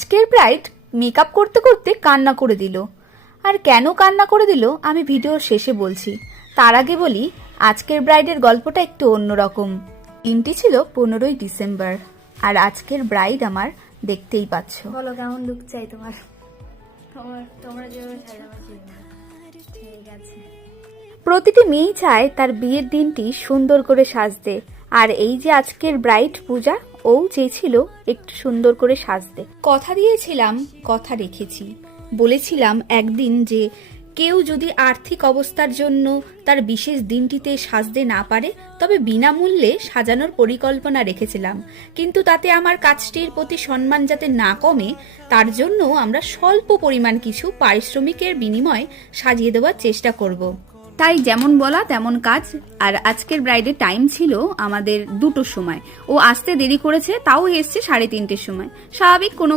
আজকের bride makeup করতে করতে কান্না করে দিল। আর কেন কান্না করে দিল আমি ভিডিওর শেষে বলছি। তার আগে বলি, আজকের ব্রাইডের গল্পটা একটু অন্যরকম। দিনটি ছিল 15ই ডিসেম্বর, আর আজকের ব্রাইড আমার দেখতেই পাচ্ছ। বলো কেমন লুক চাই তোমার? তোমরা যেভাবে সাজাবে ঠিক আছে। প্রতিটি মেয়ে চায় তার বিয়ের দিনটি সুন্দর করে সাজতে, আর এই যে আজকের ব্রাইড পূজা, ও চেয়েছিল একটু সুন্দর করে সাজতে। কথা দিয়েছিলাম, কথা রেখেছি। বলেছিলাম একদিন যে কেউ যদি আর্থিক অবস্থার জন্য তার বিশেষ দিনটিতে সাজতে না পারে তবে বিনামূল্যে সাজানোর পরিকল্পনা রেখেছিলাম, কিন্তু তাতে আমার কাজটির প্রতি সম্মান যাতে না কমে তার জন্য আমরা স্বল্প পরিমাণ কিছু পারিশ্রমিকের বিনিময়ে সাজিয়ে দেওয়ার চেষ্টা করব। তাই যেমন বলা তেমন কাজ। আর আজকের ব্রাইডের টাইম ছিল আমাদের 2টোর সময়। ও আসতে দেরি করেছে, তাও এসছে 3:30-র সময়। স্বাভাবিক কোনো